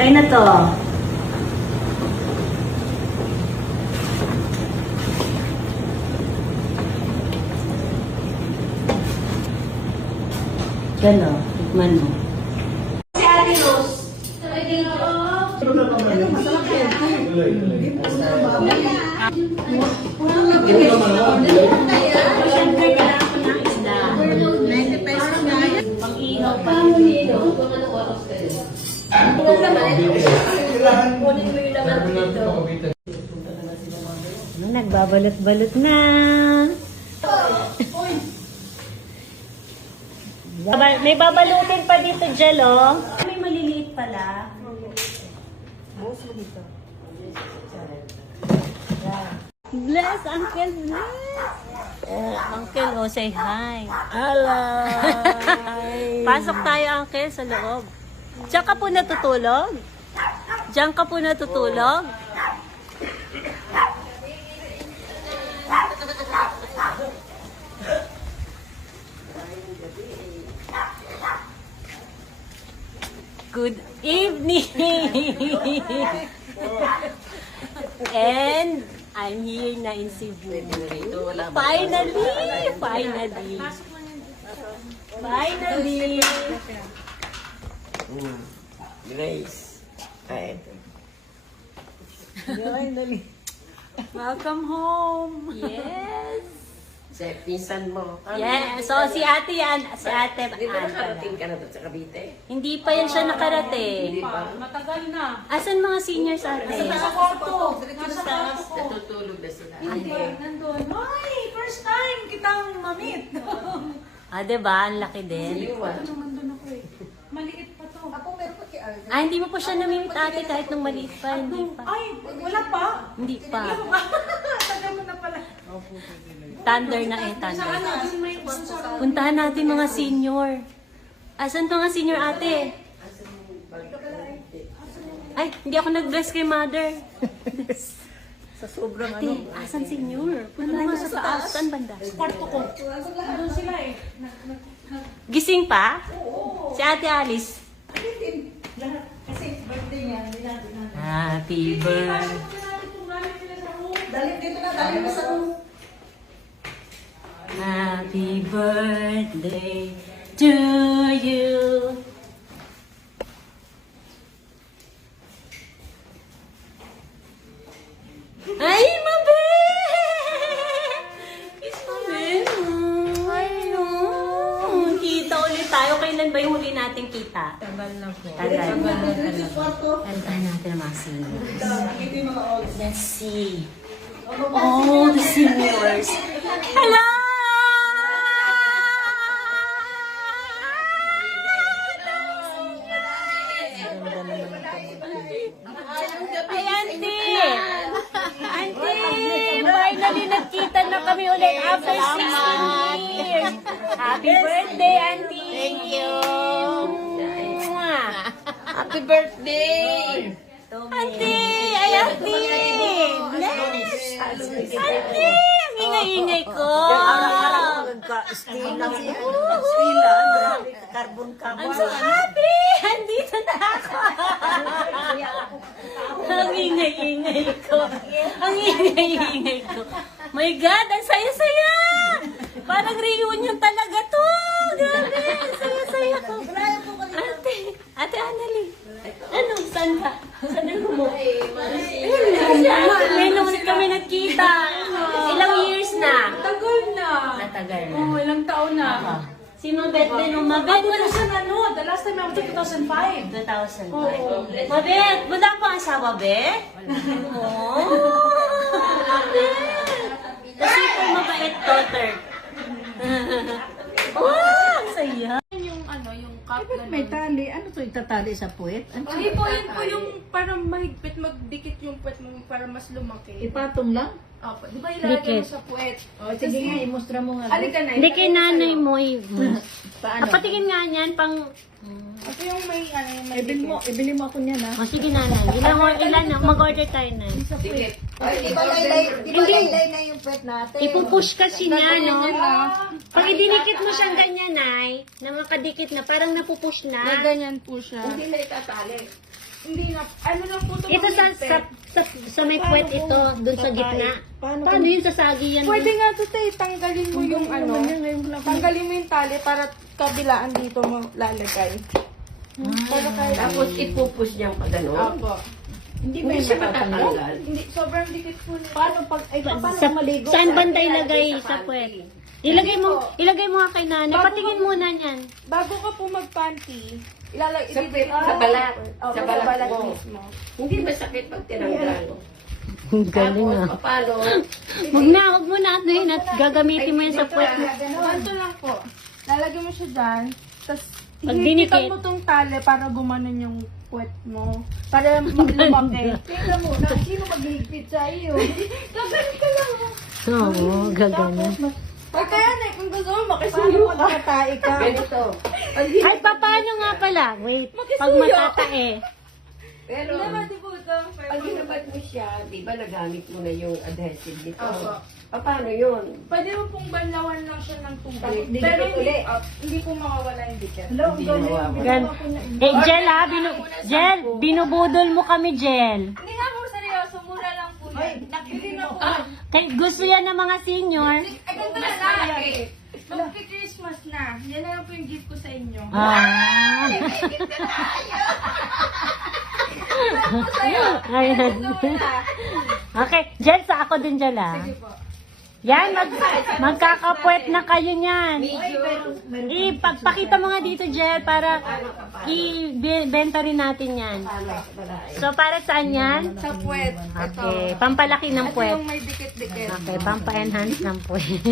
Okay na to. Yan o, tikman mo. Si Ate Rose, sabi dito, masarap yan. Siyempre, kailangan ko ng isda. 90 pesos na yan. Pang-ihaw pa. Pang-ihaw. Kung anong oras kayo. Kung naman, kunin mo yung laman dito. Nagbabalot-balot na. May babalutin pa dito, Jello. May maliliit pala. Bless, Uncle, bless. Uncle, oh, say hi. Hello! Pasok tayo, Uncle, sa loob. Diyan ka po natutulog? Diyan ka po natutulog? Good evening! And I'm here na in Cebu. Finally! Grace. Ay. Welcome home! Yes! Sa pinsan mo. Yes! So, si ate yan. Si ate Di ba Ann. nakarating ka na doon sa Cavite? Hindi pa yan siya nakarating. Matagal na. Asan mga seniors ate? Nasa kwarto. Nasa kwarto ko. Natutulog na sila. Hindi, nandun. Ay, first time kitang mamit. Ah, diba? Ang laki din. Siliwan. Nandun ako eh. Maliit pa to. Ako meron pa kay Alden. Ah, hindi mo po siya namimit ate kahit nung maliit pa. Hindi pa. Ay, wala pa. Hindi pa. Tagal mo na pala. Thunder na eh, Sa thunder. ano, dun may sponsor. Puntahan natin mga senior. Asan mga senior ate? Ay, hindi ako nag-bless kay mother. Sa sobrang Ate, asan senior? Punta naman sa taas. Saan banda? Kwarto ko. Nandun sila eh. Gising pa? Si Ate Alice. Kasi birthday niya. Happy birthday. Dali dito na, dali mo sa room. Happy birthday to you. Ay, mabe! Kiss mo, Ben. Ay, no. Kita ulit tayo. Kailan ba yung huli natin kita? Tagal na po. Tagal. Kwarto. Kantahan natin ang mga seniors. Ito yung mga odds. Let's see. Oh, the seniors. Hello! Ay, Auntie! Auntie! Finally, nagkita na kami ulit after 16 years. Happy birthday, Auntie! Thank you. Mwah! Happy birthday! Auntie! Ay, Auntie! Bless! Auntie! Ang ingay-ingay ko! Stila siya. Stila. Carbon I'm so happy! Andito na ako! Ang ingay-ingay ko! Ang ingay-ingay ko! My God! Ang saya-saya! Parang reunion talaga to! Grabe! Ang saya-saya ko! Ate! Ate Annalyn! Ano? Saan ka? Saan mo? Ngayon ulit kami nagkita! Ilang years na? Tagal na. Matagal na. Oo, ilang taon na. Sino bet din? Mabet! Wala siya na ano. The last time ako sa 2005. 2005. Oo. Mabet! Wala pa ang asawa, be? Oo. Mabet! Kasi super mabait daughter. Wow! Ang saya. Yung ano, yung cup na May tali. Ano to itatali sa puwet? Ano? Ay po, yun po yung para mahigpit, magdikit yung puwet mo para mas lumaki. Ipatong lang? Opo, di ba ilalagay mo Dikit. sa puwet? O, sige nga, imustra mo nga. Halika na. Hindi kay nanay mo. Paano? Patingin nga niyan pang... Ito yung may ano, yung may Ibili mo ako niyan ha. O sige nanay, ilan na, mag-order tayo na. Di ba laylay na yung pet natin? Ipupush kasi niya, no? Pag idinikit mo siyang ganyan, nay, na makadikit na, parang napupush Na na. ganyan po siya. Hindi na itatali. Hindi na, ano lang po ito. Ito sa may puwet ito, dun sa gitna. Paano yun sasagi yan? Pwede nga ito tayo, tanggalin mo yung ano, tanggalin mo yung tali para kabilaan dito mo lalagay. Para kahit, Tapos ipupush niya pa gano'n. Opo. Hindi siya matatanggal. Hindi, sobrang dikit po na. Paano pag, ay, paano Sa, maligo? saan banda ilagay sa puwet? Ilagay mo nga kay nanay. Patingin muna niyan. Bago ka po mag-panty, Sa balat. Sa balat mo. mismo. Hindi masakit pag tinanggal. Galing Tapos, paano? Huwag mo na yun at gagamitin mo yan sa puwet mo. Ganito lang po. Lalagyan mo siya dyan, tapos Pag hinihigitan dinikit. mo tong tali para gumanon yung puwet mo. Para lumaki. Tingnan mo na, sino maghihigpit sa iyo? Gaganon ka lang. Oo, gaganon. Ay, kaya na, kung gusto mo, Paano makisuyo pag ka. natae ka? Ganito. Ay, paano nga pala? Wait, pag matatae. Pero, Diba, di po ito? pag hinabad mo siya, di ba nagamit mo na yung adhesive nito? Opo. Paano yun? Pwede mo pong banlawan lang siya ng tubig. Tapos dikit Pero hindi, ulit. hindi po mawawala yung dikit. Hello, Hindi galing. mawawala. Gan Jel ha, Jel, binubudol mo kami, Jel. Hindi nga po seryoso, mura lang po Ay, yan. nakili Hindi na mo. po. Kay, gusto yan ng mga senior. Ay, ganito na lang. Magki-Christmas na. Yan na lang po yung gift ko sa inyo. Ah. Ayan. Okay, Jel, sa ako din, Jel ha. Sige po. Yan, magkakapwet na kayo niyan. Medyo, Ipagpakita mo nga dito, Jel, para i-benta rin natin yan. So, para saan yan? Sa puwet. Okay, pampalaki ng Ito puwet. yung may dikit-dikit. Okay, pampa-enhance ng puwet.